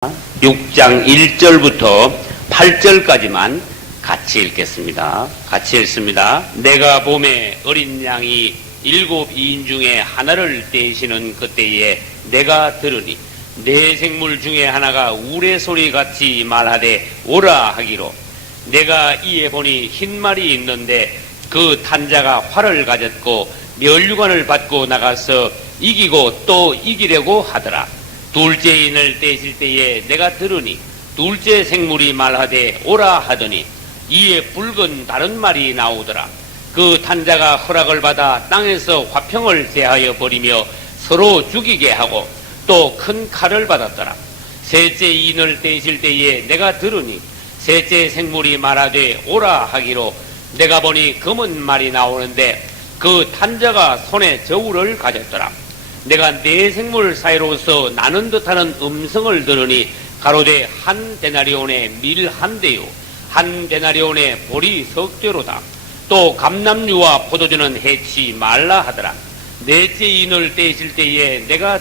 6장 1절부터 8절까지만 같이 읽겠습니다. 같이 읽습니다. 내가 봄에 어린 양이 7인 중에 하나를 떼시는 그때에 내가 들으니 내 생물 중에 하나가 우레소리 같이 말하되 오라 하기로, 내가 이에 보니 흰 말이 있는데 그 탄자가 활을 가졌고 면류관을 받고 나가서 이기고 또 이기려고 하더라. 둘째 인을 떼실 때에 내가 들으니 둘째 생물이 말하되 오라 하더니 이에 붉은 다른 말이 나오더라. 그 탄자가 허락을 받아 땅에서 화평을 제하여 버리며 서로 죽이게 하고 또 큰 칼을 받았더라. 셋째 인을 떼실 때에 내가 들으니 셋째 생물이 말하되 오라 하기로, 내가 보니 검은 말이 나오는데 그 탄자가 손에 저울을 가졌더라. 내가 네 생물 사이로서 나는 듯하는 음성을 들으니 가로되 한 데나리온에 밀 한 대요 한 데나리온에 보리 석 대로다. 또 감람류와 포도주는 해치 말라 하더라. 넷째 인을 떼실 때에 내가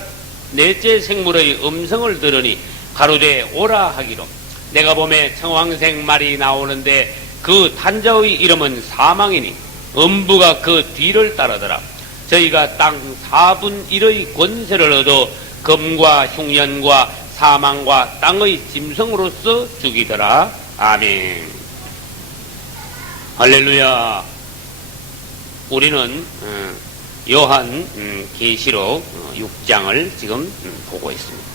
넷째 생물의 음성을 들으니 가로되 오라 하기로, 내가 보매 청황색 말이 나오는데 그 탄자의 이름은 사망이니 음부가 그 뒤를 따르더라. 저희가 땅 4분 1의 권세를 얻어 검과 흉년과 사망과 땅의 짐승으로서 죽이더라. 아멘. 할렐루야. 우리는 요한 계시록 6장을 지금 보고 있습니다.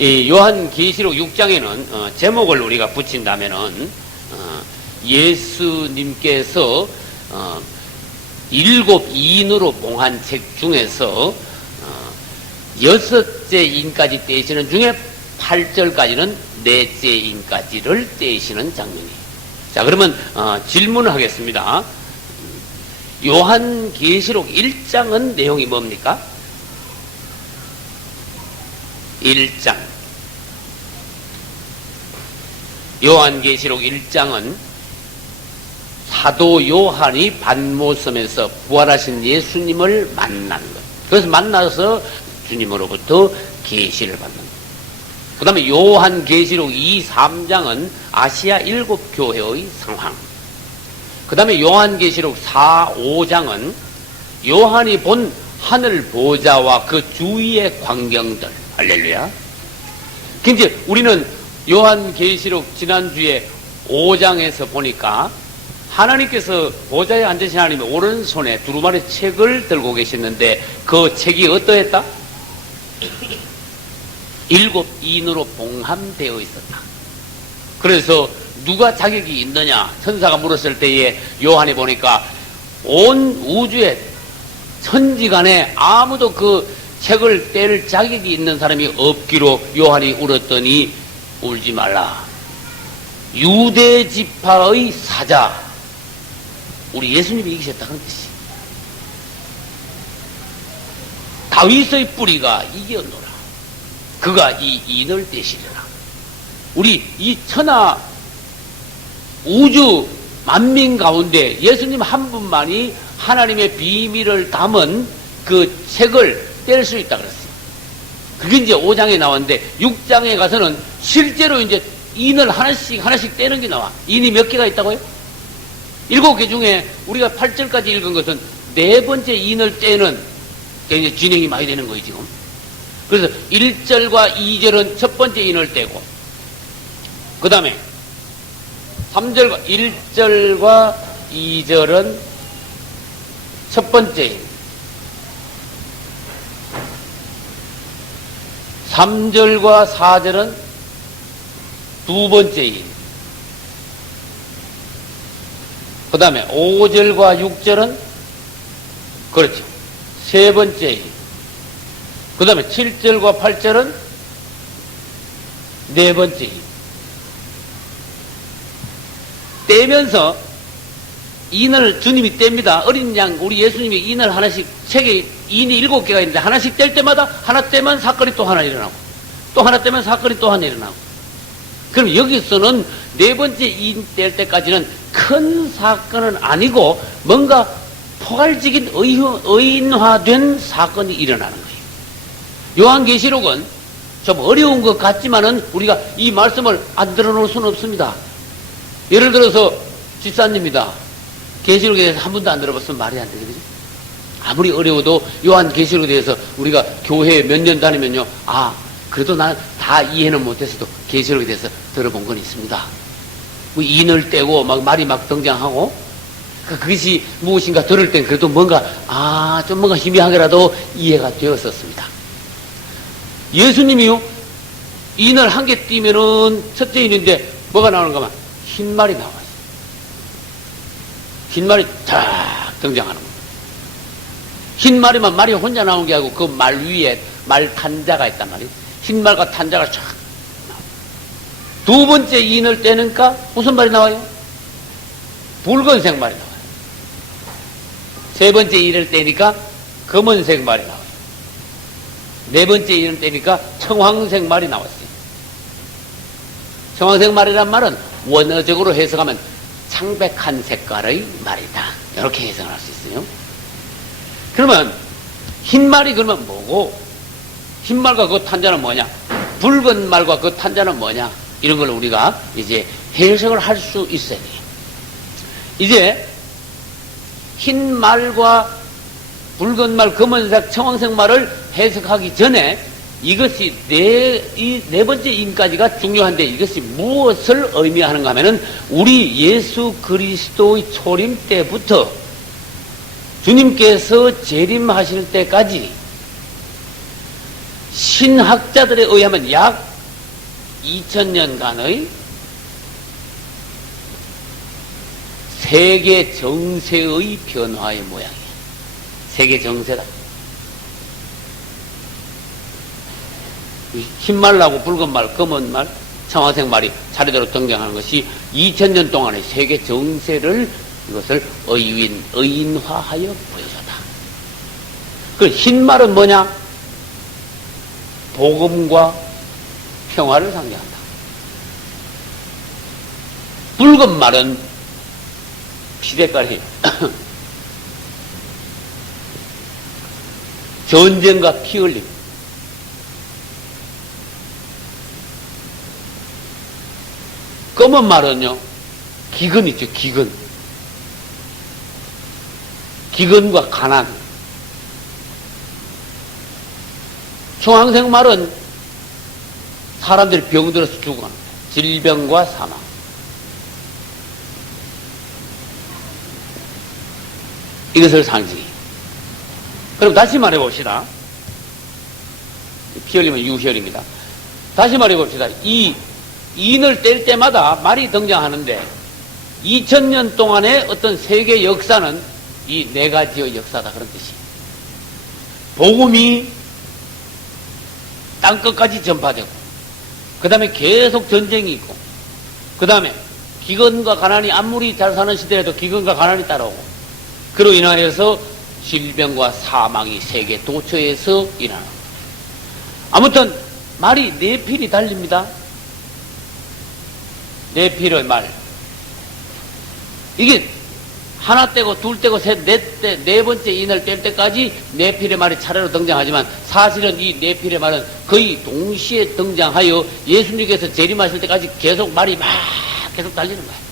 이 요한 계시록 6장에는 제목을 우리가 붙인다면은 예수님께서 7인으로 봉한 책 중에서 6째 인까지 떼시는 중에 8절까지는 넷째 인까지를 떼시는 장면이에요. 자, 그러면 질문을 하겠습니다. 요한계시록 1장은 내용이 뭡니까? 1장. 요한계시록 1장은 사도 요한이 반모섬에서 부활하신 예수님을 만난 것. 그래서 만나서 주님으로부터 계시를 받는 것. 그 다음에 요한계시록 2, 3장은 아시아 7교회의 상황. 그 다음에 요한계시록 4, 5장은 요한이 본 하늘 보좌와 그 주위의 광경들. 할렐루야. 이제 우리는 요한계시록 지난주에 5장에서 보니까 하나님께서 보좌에 앉으신 하나님의 오른손에 두루마리 책을 들고 계시는데 그 책이 어떠했다? 7인으로 봉함되어 있었다. 그래서 누가 자격이 있느냐? 천사가 물었을 때에 요한이 보니까 온 우주에 천지간에 아무도 그 책을 뗄 자격이 있는 사람이 없기로 요한이 울었더니 울지 말라. 유대 지파의 사자, 우리 예수님이 이기셨다 그런 뜻이. 다윗의 뿌리가 이겼노라. 그가 이 인을 떼시리라. 우리 이 천하 우주 만민 가운데 예수님 한 분만이 하나님의 비밀을 담은 그 책을 뗄 수 있다 그랬어요. 그게 이제 5장에 나왔는데 6장에 가서는 실제로 이제 인을 하나씩 떼는 게 나와. 인이 몇 개가 있다고요? 7개 중에 우리가 8절까지 읽은 것은 4번째 인을 떼는 게 이제 진행이 많이 되는 거예요, 지금. 그래서 1절과 2절은 첫 번째 인을 떼고, 그 다음에 1절과 2절은 첫 번째 인, 3절과 4절은 두 번째 인, 그 다음에 5절과 6절은 그렇죠, 세 번째 인, 그 다음에 7절과 8절은 네 번째 인. 떼면서 인을 주님이 뗍니다. 어린 양, 우리 예수님이 인을 하나씩, 책에 인이 7개가 있는데 하나씩 뗄 때마다 하나 떼면 사건이 또 하나 일어나고 또 하나 떼면 사건이 또 하나 일어나고. 그럼 여기서는 네 번째 인 뗄 때까지는 큰 사건은 아니고 뭔가 포괄적인 의인화된 사건이 일어나는 거예요. 요한계시록은 좀 어려운 것 같지만은 우리가 이 말씀을 안 들어놓을 수는 없습니다. 예를 들어서 집사님이다. 계시록에 대해서 한 번도 안 들어봤으면 말이 안 되죠. 그죠? 아무리 어려워도 요한 계시록에 대해서 우리가 교회에 몇 년 다니면요. 그래도 나는 다 이해는 못했어도 계시록에 대해서 들어본 건 있습니다. 뭐 인을 떼고 막 말이 막 등장하고 그것이 무엇인가 들을 땐 그래도 뭔가 좀 뭔가 희미하게라도 이해가 되었었습니다. 예수님이요 인을 한 개 띄면은 첫째 인인데 뭐가 나오는가 하면 흰 말이 나와요. 흰 말이 탁 등장하는 거예요. 흰 말이면 말이 혼자 나온 게 아니고 그 말 위에 말 탄자가 있단 말이에요. 흰 말과 탄자가 쫙 나와요. 두 번째 인을 떼니까 무슨 말이 나와요? 붉은색 말이 나와요. 세 번째 인을 떼니까 검은색 말이 나와요. 네 번째 인을 떼니까 청황색 말이 나왔어요. 청황색 말이란 말은 원어적으로 해석하면 창백한 색깔의 말이다. 이렇게 해석을 할 수 있어요. 그러면 흰 말이 그러면 뭐고 흰 말과 그 탄자는 뭐냐? 붉은 말과 그 탄자는 뭐냐? 이런 걸 우리가 이제 해석을 할 수 있어야 돼요. 이제 흰 말과 붉은 말, 검은색, 청황색 말을 해석하기 전에 이것이 이 네 번째 인까지가 중요한데 이것이 무엇을 의미하는가 하면은 우리 예수 그리스도의 초림 때부터 주님께서 재림하실 때까지 신학자들에 의하면 약 2000년간의 세계 정세의 변화의 모양이에요. 세계 정세다. 흰 말하고 붉은 말, 검은 말, 청황색 말이 차례대로 등장하는 것이 2000년 동안의 세계 정세를 이것을 의인화하여 보여줬다. 그 흰 말은 뭐냐? 복음과 평화를 상징한다. 붉은 말은 피대가리 전쟁과 피 흘림. 검은 말은요, 기근 있죠, 기근. 기근과 가난. 청황색 말은 사람들이 병들어서 죽어가는 거예요. 질병과 사망. 이것을 상징해요. 그럼 다시 말해 봅시다. 피 흘리면 유혈입니다. 다시 말해 봅시다. 이 인을 뗄 때마다 말이 등장하는데 2000년 동안의 어떤 세계 역사는 이 네 가지의 역사다 그런 뜻이에요. 복음이 땅끝까지 전파되고 그 다음에 계속 전쟁이 있고 그 다음에 기근과 가난이 아무리 잘 사는 시대에도 기근과 가난이 따라오고 그로 인하여서 질병과 사망이 세계 도처에서 일어나는 거예요. 아무튼 말이 네 필이 달립니다. 네 필의 말. 이게 하나 떼고 둘 떼고 셋, 네 번째 인을 뗄 때까지 네 필의 말이 차례로 등장하지만 사실은 이 네 필의 말은 거의 동시에 등장하여 예수님께서 재림하실 때까지 계속 말이 막 계속 달리는 거예요.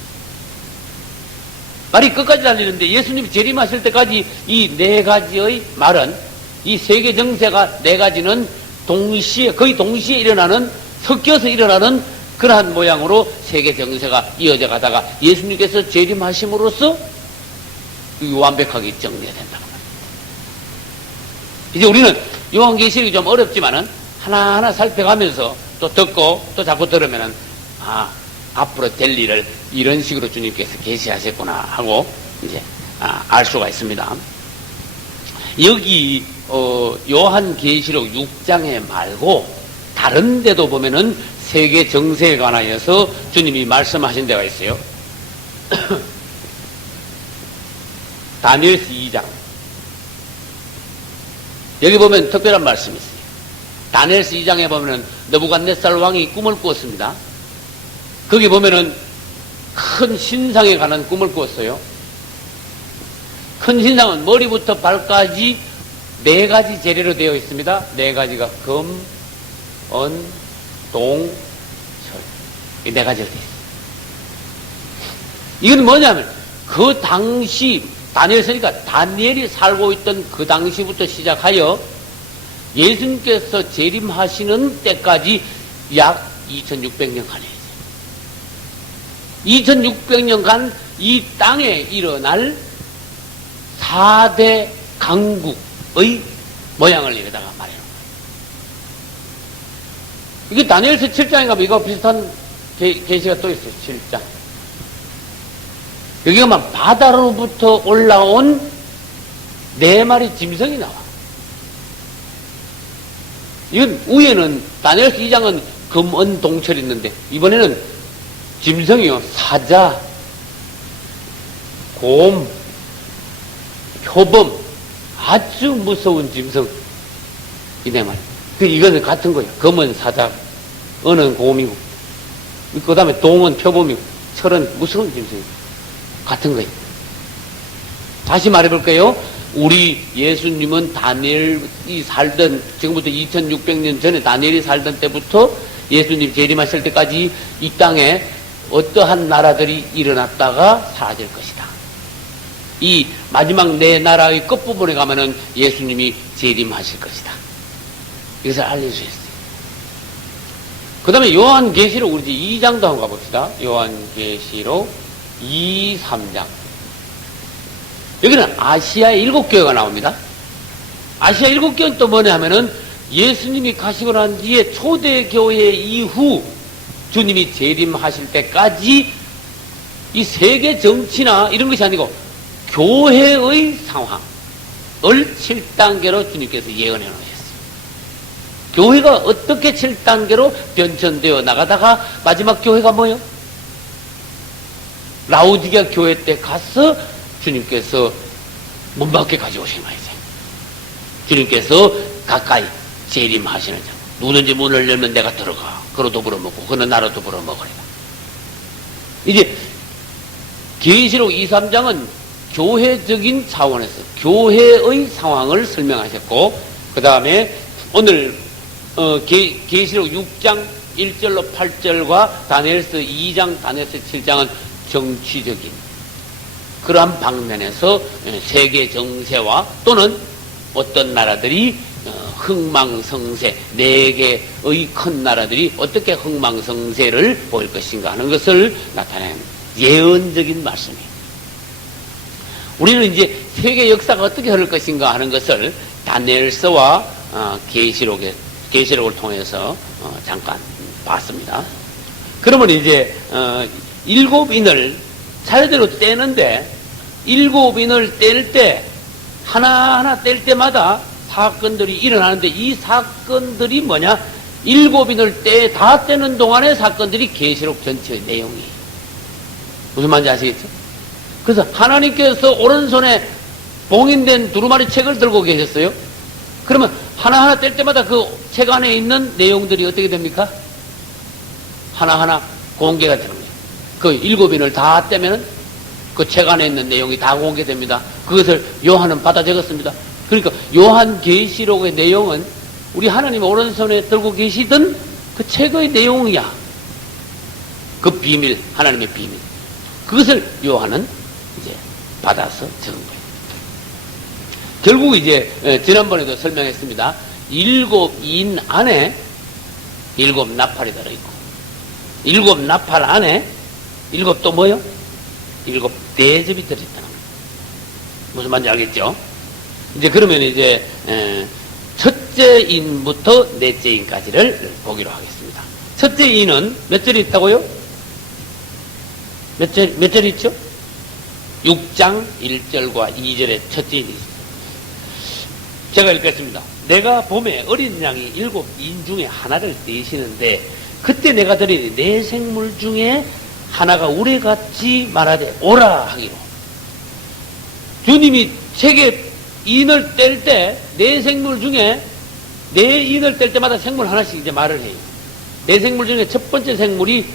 말이 끝까지 달리는데 예수님이 재림하실 때까지 이 네 가지의 말은 이 세계 정세가 네 가지는 동시에 거의 동시에 일어나는 섞여서 일어나는 그러한 모양으로 세계 정세가 이어져 가다가 예수님께서 재림하심으로써 완벽하게 정리가 된다고 합니다. 이제 우리는 요한계시록이 좀 어렵지만은 하나하나 살펴가면서 또 듣고 또 자꾸 들으면은 앞으로 될 일을 이런 식으로 주님께서 계시하셨구나 하고 이제 알 수가 있습니다. 여기 요한계시록 6장에 말고 다른 데도 보면은 세계 정세에 관하여서 주님이 말씀하신 데가 있어요. 다니엘서 2장. 여기 보면 특별한 말씀이 있어요. 다니엘서 2장에 보면은 느부갓네살 왕이 꿈을 꾸었습니다. 거기 보면은 큰 신상에 관한 꿈을 꾸었어요. 큰 신상은 머리부터 발까지 네 가지 재료로 되어 있습니다. 네 가지가 금, 은, 동, 철. 이 네 가지로 되어 있어요. 이건 뭐냐면, 그 당시, 다니엘서니까 다니엘이 살고 있던 그 당시부터 시작하여 예수님께서 재림하시는 때까지 약 2600년간이에요. 2600년간 이 땅에 일어날 4대 강국의 모양을 여기다가 말해놓은 거예요. 이게 다니엘서 7장에 가면 이거 비슷한 계시가 또 있어요. 7장. 여기 가면 바다로부터 올라온 4마리 짐승이 나와. 이건 위에는 다니엘서 2장은 금, 은, 동철이 있는데 이번에는 짐승이요. 사자, 곰, 표범, 아주 무서운 짐승. 이 네 마리. 이거는 같은 거예요. 금은 사자, 은은 곰이고, 그 다음에 동은 표범이고, 철은 무서운 짐승이고. 같은 거예요. 다시 말해볼게요. 우리 예수님은 다니엘이 살던, 지금부터 2600년 전에 다니엘이 살던 때부터 예수님 재림하실 때까지 이 땅에 어떠한 나라들이 일어났다가 사라질 것이다. 이 마지막 네 나라의 끝부분에 가면은 예수님이 재림하실 것이다. 이것을 알려주셨어요. 그 다음에 요한계시록 우리 이제 2장도 한번 가봅시다. 요한계시록 2, 3장. 여기는 아시아 7교회가 나옵니다. 아시아 7교회는 또 뭐냐 하면은 예수님이 가시고 난 뒤에 초대교회 이후 주님이 재림하실 때까지 이 세계 정치나 이런 것이 아니고 교회의 상황을 7단계로 주님께서 예언해 놓으셨어요. 교회가 어떻게 7단계로 변천되어 나가다가 마지막 교회가 뭐예요? 라오디게아 교회 때 가서 주님께서 문 밖에 가져오신 거예요. 주님께서 가까이 재림하시는 자. 누구든지 문을 열면 내가 들어가. 그로도 불어먹고 그는 나로도 불어먹으리라. 이제 계시록 2, 3장은 교회적인 차원에서 교회의 상황을 설명하셨고, 그 다음에 오늘 계시록 6장 1절로 8절과 다니엘서 2장, 다니엘서 7장은 정치적인 그러한 방면에서 세계 정세와 또는 어떤 나라들이 흥망성쇠, 4개의 큰 나라들이 어떻게 흥망성쇠를 보일 것인가 하는 것을 나타내는 예언적인 말씀이에요. 우리는 이제 세계 역사가 어떻게 흐를 것인가 하는 것을 다니엘서와 계시록을 통해서 잠깐 봤습니다. 그러면 이제 7인을 차례대로 떼는데 7인을 뗄 때 하나하나 뗄 때마다 사건들이 일어나는데 이 사건들이 뭐냐? 7인을 다 떼는 동안의 사건들이 계시록 전체의 내용이에요. 무슨 말인지 아시겠죠? 그래서 하나님께서 오른손에 봉인된 두루마리 책을 들고 계셨어요. 그러면 하나하나 뗄 때마다 그 책 안에 있는 내용들이 어떻게 됩니까? 하나하나 공개가 되는 거예요. 그 7인을 다 떼면은 그 책 안에 있는 내용이 다 공개됩니다. 그것을 요한은 받아 적었습니다. 그러니까 요한 계시록의 내용은 우리 하나님 오른손에 들고 계시던 그 책의 내용이야. 그 비밀, 하나님의 비밀. 그것을 요한은 이제 받아서 적은 거예요. 결국 이제 지난번에도 설명했습니다. 7인 안에 7 나팔이 들어있고 7 나팔 안에 7 또 뭐요? 7 대접이 들어있다는 거예요. 무슨 말인지 알겠죠? 이제 그러면 이제 첫째 인부터 넷째 인까지를 보기로 하겠습니다. 첫째 인은 몇 절이 있다고요? 몇 절 있죠? 6장 1절과 2절에 첫째 인이 있습니다. 제가 읽겠습니다. 내가 봄에 어린 양이 7인 중에 하나를 떼시는데 그때 내가 드린 네 생물 중에 하나가 우레같이 말하되 오라 하기로. 주님이 책에 인을 뗄 때 네 생물 중에 네 인을 뗄 때마다 생물 하나씩 이제 말을 해요. 네 생물 중에 첫 번째 생물이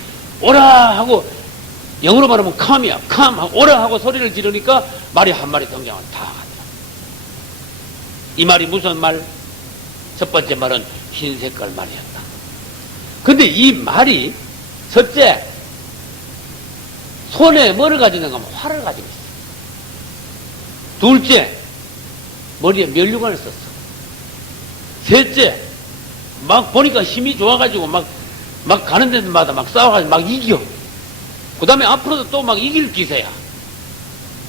오라 하고, 영어로 말하면 come이야. come 하고 오라 하고 소리를 지르니까 말이 한 마리 등장을 다 하더라. 이 말이 무슨 말? 첫 번째 말은 흰 색깔 말이었다. 근데 이 말이 첫째, 손에 뭐를 가지고 있는가 하면 활을 가지고 있어. 둘째, 머리에 면류관을 썼어. 셋째, 막 보니까 힘이 좋아가지고 막 가는 데마다 막 싸워가지고 막 이겨. 그 다음에 앞으로도 또 막 이길 기세야.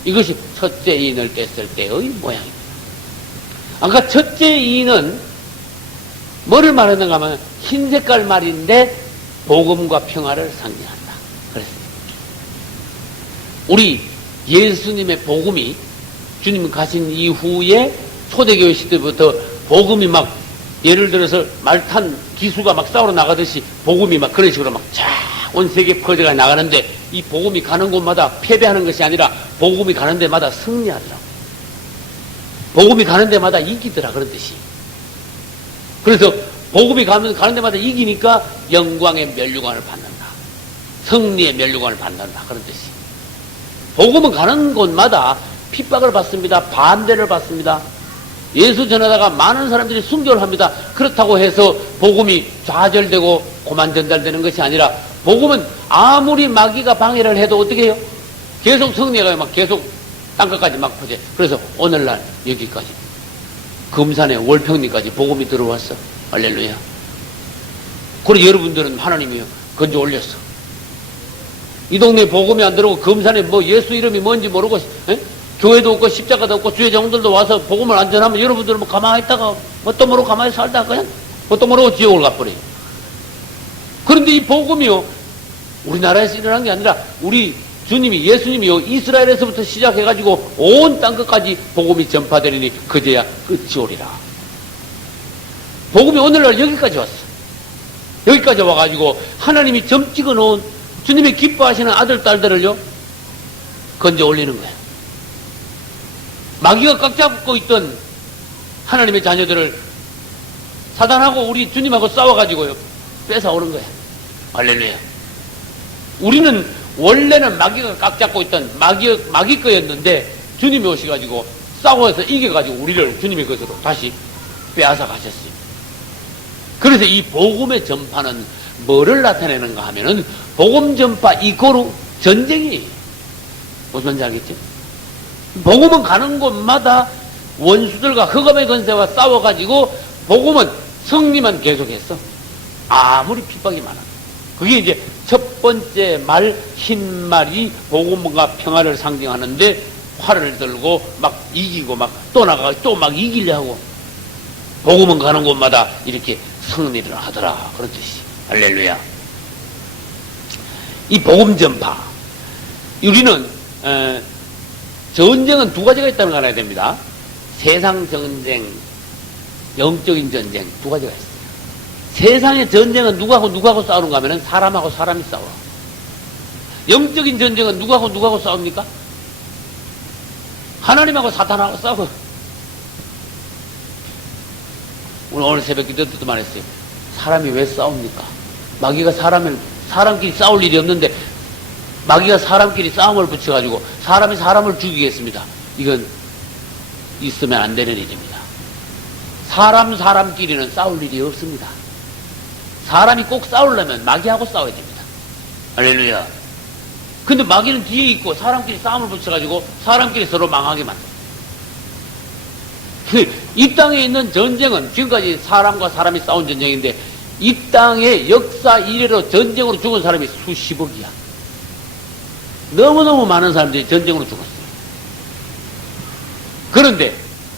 이것이 첫째 인을 깼을 때의 모양입니다. 아까 첫째 인은 뭐를 말하는가 하면 흰 색깔 말인데 복음과 평화를 상징한다. 그랬습니다. 우리 예수님의 복음이 주님 가신 이후에 초대교회 시대부터 복음이 막 예를 들어서 말탄 기수가 막 싸우러 나가듯이 복음이 막 그런 식으로 막 쫙 온 세계 퍼져가 나가는데 이 복음이 가는 곳마다 패배하는 것이 아니라 복음이 가는 데마다 승리하더라고. 복음이 가는 데마다 이기더라 그런 뜻이. 그래서 복음이 가는 데마다 이기니까 영광의 면류관을 받는다. 승리의 면류관을 받는다 그런 뜻이. 복음은 가는 곳마다 핍박을 받습니다. 반대를 받습니다. 예수 전하다가 많은 사람들이 순교를 합니다. 그렇다고 해서 복음이 좌절되고 고만 전달되는 것이 아니라 복음은 아무리 마귀가 방해를 해도 어떻게 해요? 계속 승리해가요. 막 계속 땅끝까지 막 퍼져. 그래서 오늘날 여기까지 금산에 월평리까지 복음이 들어왔어. 할렐루야. 그리고 여러분들은 하나님이 건져 올렸어. 이 동네에 복음이 안 들어오고 금산에 뭐 예수 이름이 뭔지 모르고 교회도 없고 십자가도 없고 주의 종들도 와서 복음을 안 전하면 여러분들은 뭐 가만히 있다가 뭣도 모르고 가만히 살다가 그냥 뭣도 모르고 지옥을 가버려요. 그런데 이 복음이요 우리나라에서 일어난 게 아니라 우리 주님이 예수님이요 이스라엘에서부터 시작해가지고 온 땅끝까지 복음이 전파되리니 그제야 끝이 오리라. 복음이 오늘날 여기까지 왔어. 여기까지 와가지고 하나님이 점 찍어 놓은 주님이 기뻐하시는 아들 딸들을요 건져 올리는 거야. 마귀가 꽉 잡고 있던 하나님의 자녀들을 사단하고 우리 주님하고 싸워가지고요 뺏어오는 거야. 할렐루야. 우리는 원래는 마귀가 꽉 잡고 있던 마귀 거였는데 주님이 오셔가지고 싸워서 이겨가지고 우리를 주님의 것으로 다시 빼앗아 가셨어요. 그래서 이 복음의 전파는 뭐를 나타내는가 하면은 복음 전파 이꼬르 전쟁이에요. 무슨 말인지 알겠죠? 복음은 가는 곳마다 원수들과 흑암의 권세와 싸워가지고 복음은 승리만 계속했어. 아무리 핍박이 많아. 그게 이제 첫 번째 말, 흰 말이 복음과 평화를 상징하는데 활을 들고 막 이기고 막 또 나가고 또 막 이기려 하고 복음은 가는 곳마다 이렇게 승리를 하더라. 그런 뜻이. 할렐루야. 이 복음 전파. 우리는, 전쟁은 두 가지가 있다는 걸 알아야 됩니다. 세상 전쟁, 영적인 전쟁 두 가지가 있어요. 세상의 전쟁은 누구하고 싸우는가 하면 사람하고 사람이 싸워. 영적인 전쟁은 누구하고 싸웁니까? 하나님하고 사탄하고 싸워. 오늘 새벽 기도 때도 말했어요. 사람이 왜 싸웁니까? 마귀가 사람끼리 싸울 일이 없는데 마귀가 사람끼리 싸움을 붙여가지고 사람이 사람을 죽이겠습니다. 이건 있으면 안 되는 일입니다. 사람끼리는 싸울 일이 없습니다. 사람이 꼭 싸우려면 마귀하고 싸워야 됩니다. 할렐루야. 근데 마귀는 뒤에 있고 사람끼리 싸움을 붙여가지고 사람끼리 서로 망하게 만들어요. 이 땅에 있는 전쟁은 지금까지 사람과 사람이 싸운 전쟁인데 이 땅의 역사 이래로 전쟁으로 죽은 사람이 수십억이야. 너무너무 많은 사람들이 전쟁으로 죽었어요. 그런데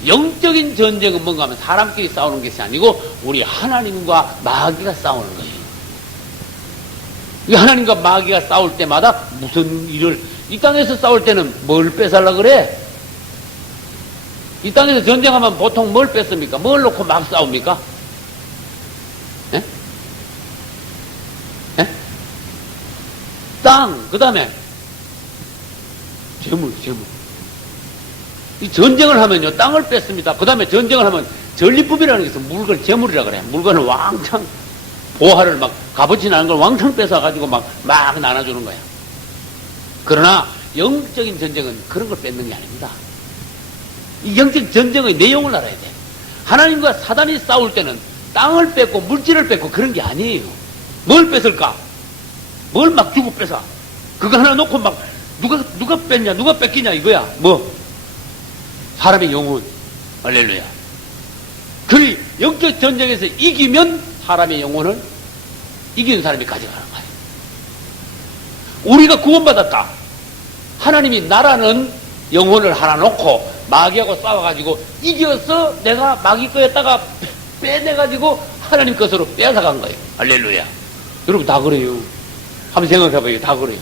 영적인 전쟁은 뭔가 하면 사람끼리 싸우는 것이 아니고 우리 하나님과 마귀가 싸우는 거예요. 하나님과 마귀가 싸울 때마다 무슨 일을, 이 땅에서 싸울 때는 뭘 뺏으려고 그래? 이 땅에서 전쟁하면 보통 뭘 뺏습니까? 뭘 놓고 막 싸웁니까? 에? 에? 땅, 그 다음에 재물. 이 전쟁을 하면요, 땅을 뺏습니다. 그 다음에 전쟁을 하면 전리품이라는 게 있어. 물건, 재물이라 그래. 물건을 왕창, 보화를 막, 값어치 나는 걸 왕창 뺏어가지고 막 나눠주는 거야. 그러나, 영적인 전쟁은 그런 걸 뺏는 게 아닙니다. 이 영적 전쟁의 내용을 알아야 돼. 하나님과 사단이 싸울 때는 땅을 뺏고 물질을 뺏고 그런 게 아니에요. 뭘 뺏을까? 뭘 막 주고 뺏어? 그거 하나 놓고 막 누가 뺐냐, 누가 뺏기냐 이거야. 뭐? 사람의 영혼. 할렐루야. 그리 영적 전쟁에서 이기면 사람의 영혼을 이기는 사람이 가져가는 거예요. 우리가 구원받았다. 하나님이 나라는 영혼을 하나 놓고 마귀하고 싸워가지고 이겨서 내가 마귀 거였다가 빼내가지고 하나님 것으로 빼앗아간 거예요. 할렐루야. 여러분 다 그래요. 한번 생각해봐요. 다 그래요.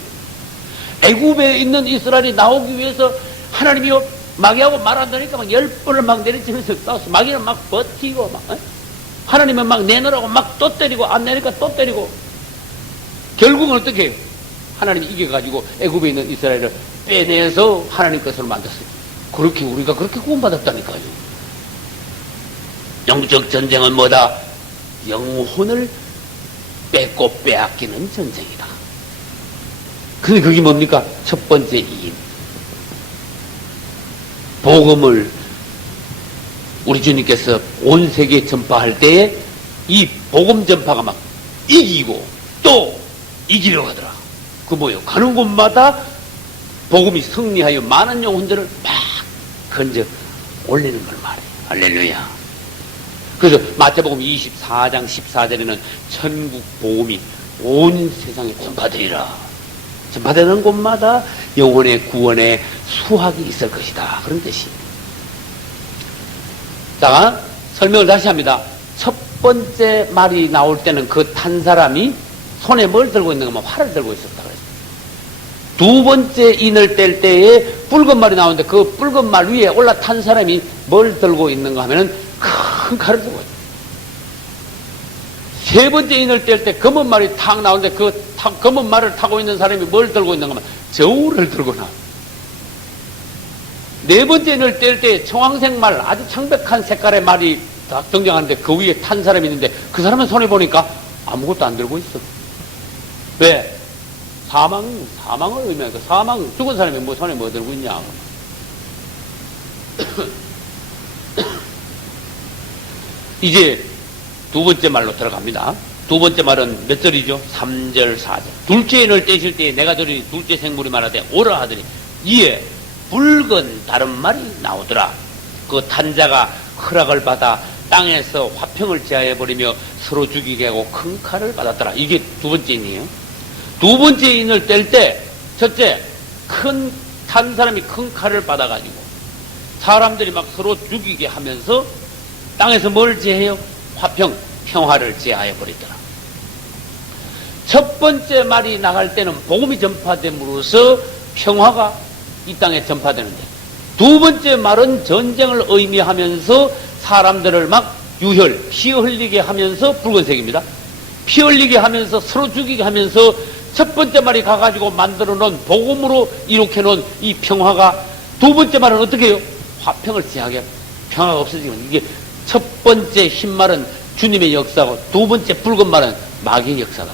애굽에 있는 이스라엘이 나오기 위해서 하나님이 마귀하고 말한다니까 막 10번을 막 내리치면서 싸웠어. 마귀는 막 버티고 막 하나님은 막 내놓으라고 막 또 때리고 안 내니까 또 때리고 결국은 어떻게 해요? 하나님이 이겨가지고 애굽에 있는 이스라엘을 빼내서 하나님 것으로 만들었어요. 그렇게 우리가 그렇게 구원받았다니까요. 영적 전쟁은 뭐다? 영혼을 뺏고 빼앗기는 전쟁이다. 근데 그게 뭡니까? 첫 번째 이인. 복음을 우리 주님께서 온 세계에 전파할 때에 이 복음 전파가 막 이기고 또 이기려고 하더라. 그 뭐예요? 가는 곳마다 복음이 승리하여 많은 영혼들을 막 건져 올리는 걸 말해요. 할렐루야. 그래서 마태복음 24장 14절에는 천국 복음이 온 세상에 전파되리라. 전파되는 곳마다 영혼의 구원의 수확이 있을 것이다. 그런 뜻입니다. 자, 설명을 다시 합니다. 첫 번째 말이 나올 때는 그 탄 사람이 손에 뭘 들고 있는가 하면 활을 들고 있었다 그랬어요. 두 번째 인을 뗄 때에 붉은 말이 나오는데 그 붉은 말 위에 올라탄 사람이 뭘 들고 있는가 하면은 큰 칼을 들고 있어요. 세 번째 인을 뗄 때 검은 말이 탁 나오는데 그 검은 말을 타고 있는 사람이 뭘 들고 있는가 하면 저울을 들거나. 네 번째 인을 뗄 때 청황색 말, 아주 창백한 색깔의 말이 딱 등장하는데 그 위에 탄 사람이 있는데 그 사람은 손에 보니까 아무것도 안 들고 있어. 왜? 사망을 의미하니까 사망, 죽은 사람이 뭐 손에 뭐 들고 있냐. 이제 두 번째 말로 들어갑니다. 두 번째 말은 몇 절이죠? 3절, 4절. 둘째 인을 떼실 때에 내가 들으니 둘째 생물이 말하되 오라 하더니 이에 붉은 다른 말이 나오더라. 그 탄자가 허락을 받아 땅에서 화평을 제하여버리며 서로 죽이게 하고 큰 칼을 받았더라. 이게 두 번째 인이에요. 두 번째 인을 뗄 때 첫째 탄 사람이 큰 칼을 받아가지고 사람들이 막 서로 죽이게 하면서 땅에서 뭘 제해요? 평화를 제하여버리더라. 첫 번째 말이 나갈 때는 복음이 전파됨으로써 평화가 이 땅에 전파되는데 두 번째 말은 전쟁을 의미하면서 사람들을 막 피 흘리게 하면서 붉은색입니다. 피 흘리게 하면서 서로 죽이게 하면서 첫 번째 말이 가가지고 만들어 놓은 복음으로 이렇게 놓은 이 평화가 두 번째 말은 어떻게 해요? 화평을 제하게 평화가 없어지면 이게 첫 번째 흰 말은 주님의 역사고 두 번째 붉은 말은 마귀의 역사다.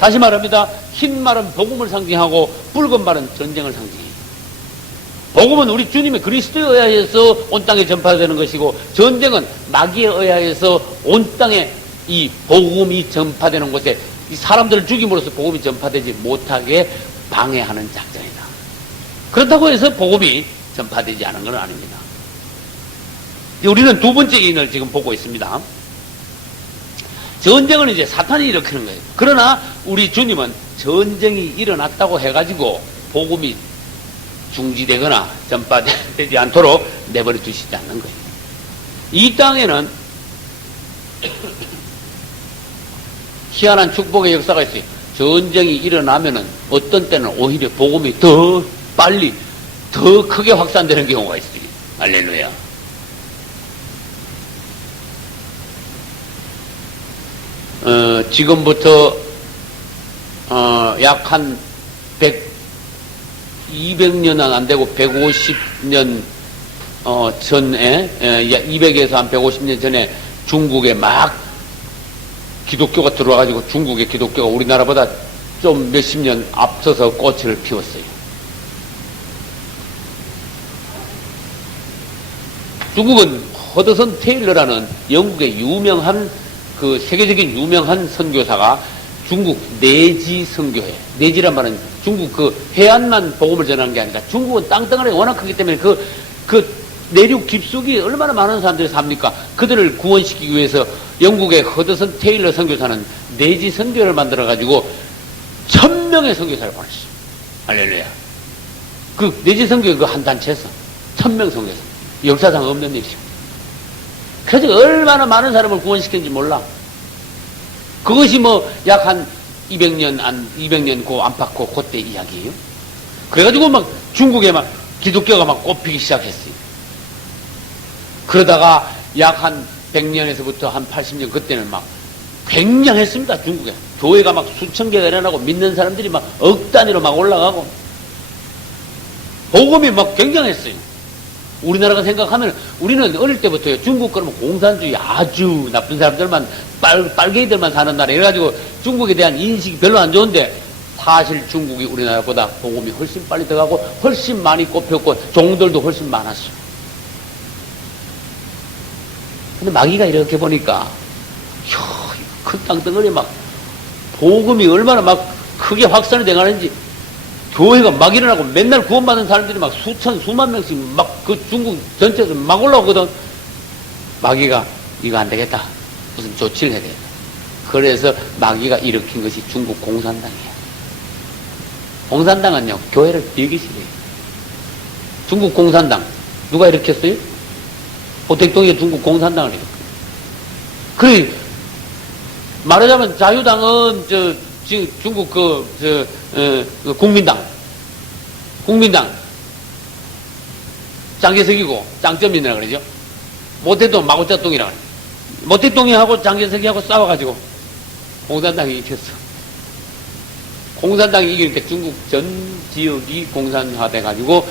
다시 말합니다. 흰 말은 복음을 상징하고 붉은 말은 전쟁을 상징해요. 복음은 우리 주님의 그리스도에 의하여서 온 땅에 전파되는 것이고 전쟁은 마귀에 의하여서 온 땅에 이 복음이 전파되는 곳에 이 사람들을 죽임으로써 복음이 전파되지 못하게 방해하는 작전이다. 그렇다고 해서 복음이 전파되지 않은 건 아닙니다. 우리는 두 번째 인을 지금 보고 있습니다. 전쟁은 이제 사탄이 일으키는 거예요. 그러나 우리 주님은 전쟁이 일어났다고 해가지고 복음이 중지되거나 전파되지 않도록 내버려 두시지 않는 거예요. 이 땅에는 희한한 축복의 역사가 있어요. 전쟁이 일어나면은 어떤 때는 오히려 복음이 더 빨리, 더 크게 확산되는 경우가 있어요. 할렐루야. 지금부터 약 한 200년 안 되고 150년 전에 200에서 한 150년 전에 중국에 막 기독교가 들어와가지고 중국의 기독교가 우리나라보다 좀 몇십 년 앞서서 꽃을 피웠어요. 중국은 허드슨 테일러라는 영국의 유명한 그 세계적인 유명한 선교사가 중국 내지 선교회. 내지란 말은 중국 그 해안만 복음을 전하는 게 아니라 중국은 땅덩어리가 워낙 크기 때문에 그 내륙 깊숙이 얼마나 많은 사람들이 삽니까? 그들을 구원시키기 위해서 영국의 허드슨 테일러 선교사는 내지 선교를 만들어가지고 1000명의 선교사를 보냈어요. 할렐루야. 그 내지 선교 그 한 단체에서 1000명 선교사. 역사상 없는 일이죠. 그래서 얼마나 많은 사람을 구원시켰는지 몰라. 그것이 뭐 약 한 200년 고 안팎고 그때 이야기예요. 그래가지고 막 중국에 막 기독교가 막 꼽히기 시작했어요. 그러다가 약 한 100년에서부터 한 80년 그때는 막 굉장했습니다. 중국에. 교회가 막 수천 개가 일어나고 믿는 사람들이 막 억 단위로 막 올라가고 복음이 막 굉장했어요. 우리나라가 생각하면 우리는 어릴 때부터요. 중국 그러면 공산주의 아주 나쁜 사람들만 빨갱이들만 사는 나라 이래가지고 중국에 대한 인식이 별로 안 좋은데 사실 중국이 우리나라보다 복음이 훨씬 빨리 들어가고 훨씬 많이 꼽혔고 종들도 훨씬 많았어요. 근데 마귀가 이렇게 보니까 큰 땅덩어리 막 복음이 얼마나 막 크게 확산이 돼가는지 교회가 막 일어나고 맨날 구원받은 사람들이 막 수만 명씩 막 그 중국 전체에서 막 올라오거든. 마귀가 이거 안 되겠다. 무슨 조치를 해야 되겠다. 그래서 마귀가 일으킨 것이 중국 공산당이에요. 공산당은요, 교회를 비기 싫어해요. 중국 공산당. 누가 일으켰어요? 호택동의 중국 공산당을 일으켰어요. 그래, 말하자면 자유당은 지금 중국 국민당 장개석이고 장점인이라 그러죠. 모택동 마오쩌둥이라 그래요. 모택동이하고 장개석이하고 싸워가지고 공산당이 이겼어. 공산당이 이기니까 중국 전 지역이 공산화돼가지고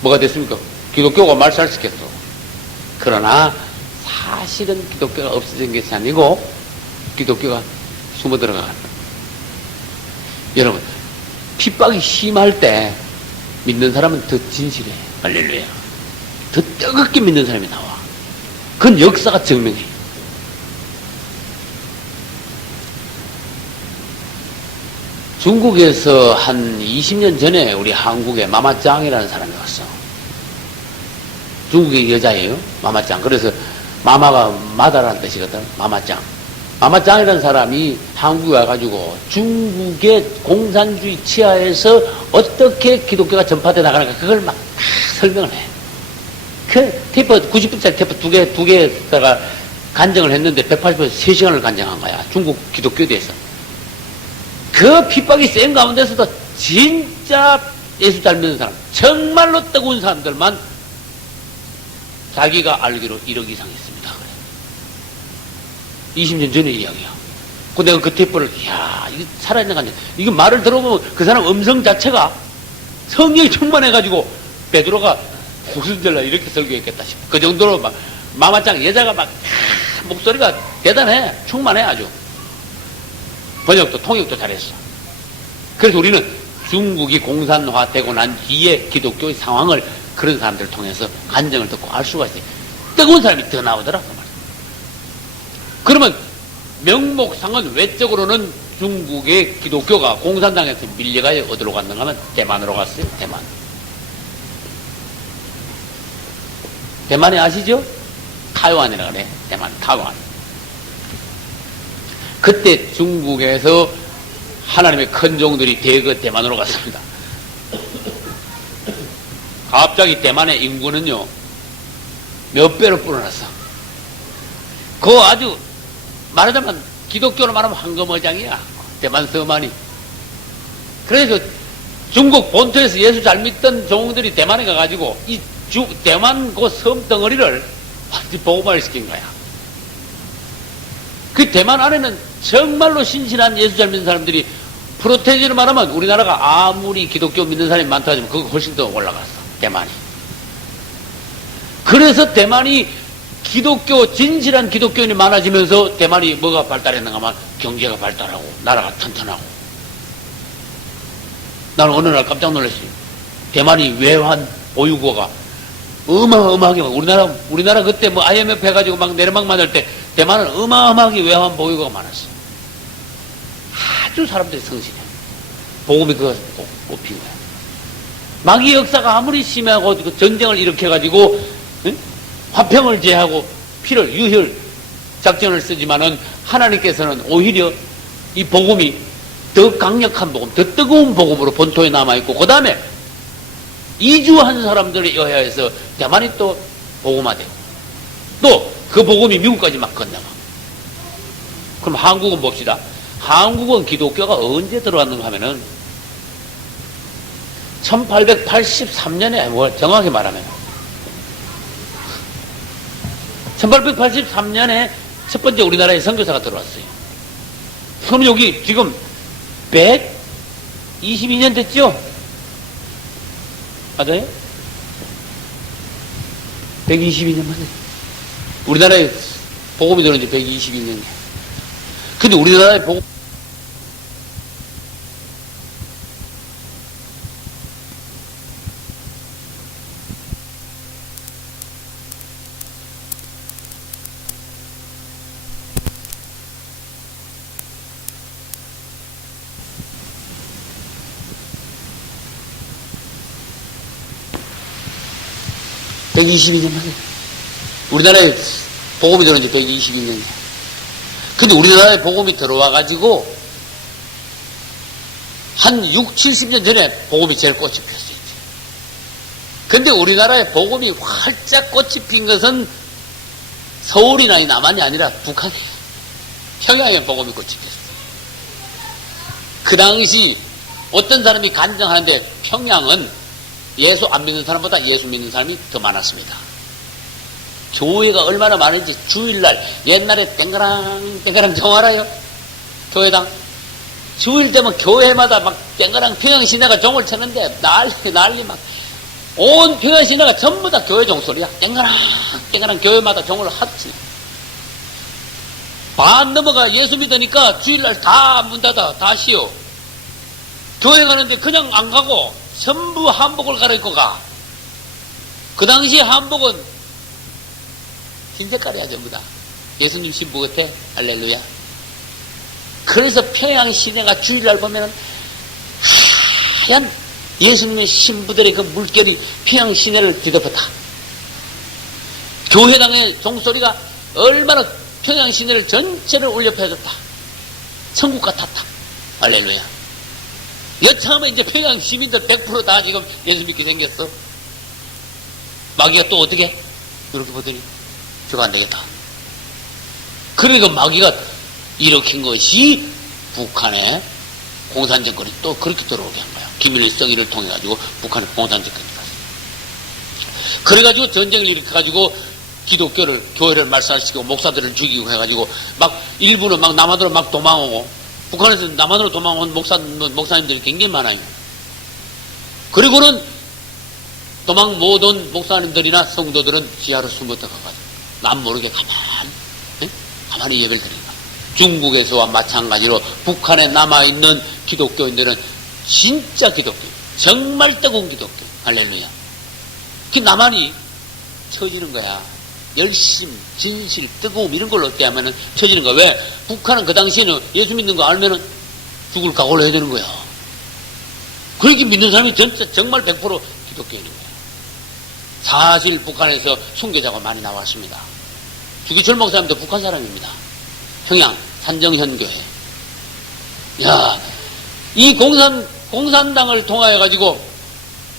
뭐가 됐습니까? 기독교가 말살시켰어. 그러나 사실은 기독교가 없어진 것이 아니고 기독교가 숨어 들어가는 거예요. 여러분, 핍박이 심할 때 믿는 사람은 더 진실해. 할렐루야. 더 뜨겁게 믿는 사람이 나와. 그건 역사가 증명해. 중국에서 한 20년 전에 우리 한국에 마마짱이라는 사람이 왔어. 중국의 여자예요. 마마짱. 그래서 마마가 마다라는 뜻이거든. 마마짱. 마마짱이라는 사람이 한국에 와가지고 중국의 공산주의 치하에서 어떻게 기독교가 전파돼 나가는가 그걸 막 다 설명을 해. 그 테이프 90분짜리 테이프 두 개에다가 간증을 했는데 180분 3시간을 간증한 거야. 중국 기독교에 대해서. 그 핍박이 센 가운데서도 진짜 예수 잘 믿는 사람, 정말로 뜨거운 사람들만 자기가 알기로 1억 이상 있습니다. 그래. 20년 전의 이야기야. 내가 그 테이프를, 이야, 이거 살아있는 거 아니야. 이거 말을 들어보면 그 사람 음성 자체가 성령이 충만해가지고 베드로가 무슨 절라 이렇게 설교했겠다 싶어. 그 정도로 막, 마마짱 여자가 막, 목소리가 대단해. 충만해, 아주. 번역도, 통역도 잘했어. 그래서 우리는 중국이 공산화되고 난 뒤에 기독교의 상황을 그런 사람들을 통해서 간증을 듣고 알 수가 있어요. 뜨거운 사람이 더 나오더라. 그 말이야. 그러면 명목상은 외적으로는 중국의 기독교가 공산당에서 밀려가요. 어디로 갔는가 하면 대만으로 갔어요. 대만. 대만에 아시죠? 타이완이라 그래. 대만, 타이완. 그때 중국에서 하나님의 큰 종들이 대거 대만으로 갔습니다. 갑자기 대만의 인구는요, 몇 배로 불어났어. 그 아주, 말하자면, 기독교로 말하면 황금어장이야. 대만 서만이. 그래서 중국 본토에서 예수 잘 믿던 종들이 대만에 가가지고, 대만 그 섬 덩어리를 완전히 복음화를 시킨 거야. 그 대만 안에는 정말로 신실한 예수 잘 믿는 사람들이 프로테지로 말하면 우리나라가 아무리 기독교 믿는 사람이 많다 하지만 그거 훨씬 더 올라갔어. 대만이. 그래서 대만이 기독교, 진실한 기독교인이 많아지면서 대만이 뭐가 발달했는가 하면 경제가 발달하고 나라가 튼튼하고. 나는 어느 날 깜짝 놀랐어요. 대만이 외환 보유고가 어마어마하게 우리나라 그때 뭐 IMF 해가지고 막 내려막 만들 때 대만은 어마어마하게 외환 보유고가 많았어. 아주 사람들이 성실해. 복음이 그거 꼽힌 거야. 마귀 역사가 아무리 심하고 그 전쟁을 일으켜가지고 응? 화평을 제하고 피를 유혈 작전을 쓰지만은 하나님께서는 오히려 이 복음이 더 강력한 복음, 더 뜨거운 복음으로 본토에 남아있고, 그 다음에 이주한 사람들에 의해서 대만이 또 복음화되고, 또 그 복음이 미국까지 막 건너가. 그럼 한국은 봅시다. 한국은 기독교가 언제 들어왔는가 하면은 1883년에, 뭐 정확히 말하면 1883년에 첫 번째 우리나라에 선교사가 들어왔어요. 그럼 여기 지금 122년 됐죠? 맞아요? 122년 맞아요. 우리나라에 복음이 들어온 지 122년이에요. 근데 우리나라에 복음 우리나라에 복음이 들어온 지 122년이에요. 근데 우리나라에 복음이 들어와가지고 한 6, 70년 전에 복음이 제일 꽃이 피었어요. 근데 우리나라에 복음이 활짝 꽃이 핀 것은 서울이나 남한이 아니라 북한이에요. 평양에 복음이 꽃이 피었어요. 그 당시 어떤 사람이 간증하는데 평양은 예수 안 믿는 사람보다 예수 믿는 사람이 더 많았습니다. 교회가 얼마나 많은지 주일날 옛날에 땡그랑 정 알아요? 교회당 주일 되면 교회마다 막 땡그랑 평양시내가 종을 쳤는데 난리 막 온 평양시내가 전부 다 교회 종소리야. 땡그랑 교회마다 종을 하지. 반 넘어가 예수 믿으니까 주일날 다 문 닫아 다 쉬어. 교회 가는데 그냥 안 가고 전부 한복을 갈아입고 가. 그 당시 한복은 흰 색깔이야 전부 다. 예수님 신부 같아. 할렐루야. 그래서 평양 시내가 주일날 보면은 하얀 예수님의 신부들의 그 물결이 평양 시내를 뒤덮었다. 교회당의 종소리가 얼마나 평양 시내를 전체를 울려 퍼졌다. 천국 같았다. 할렐루야. 여차하면 이제 평양 시민들 100% 다 지금 예수 믿게 생겼어. 마귀가 또 어떻게? 이렇게 보더니 저거 안 되겠다. 그러니까 마귀가 일으킨 것이 북한의 공산정권이 또 그렇게 들어오게 한 거야. 김일성이를 통해 가지고 북한의 공산정권이 갔어. 그래가지고 전쟁을 일으켜가지고 교회를 말살시키고 목사들을 죽이고 해가지고 막 일부는 막 남한으로 막 도망오고, 북한에서 남한으로 도망온 목사님들이 굉장히 많아요. 그리고는 도망 못 온 목사님들이나 성도들은 지하로 숨어 들어가가지고 남 모르게 가만히 예배를 드리는 거야. 중국에서와 마찬가지로 북한에 남아있는 기독교인들은 진짜 기독교, 정말 뜨거운 기독교. 할렐루야. 그 나만이 처지는 거야. 열심, 진실, 뜨거움 이런 걸로 어때 하면은 처지는 거야. 왜? 북한은 그 당시에는 예수 믿는 거 알면은 죽을 각오를 해야 되는 거야. 그렇게 믿는 사람이 진짜 정말 100% 기독교인인 거야. 사실 북한에서 순교자가 많이 나왔습니다. 주기철 목사님도 북한 사람입니다. 평양 산정현교회. 야, 이 공산당을 통하여 가지고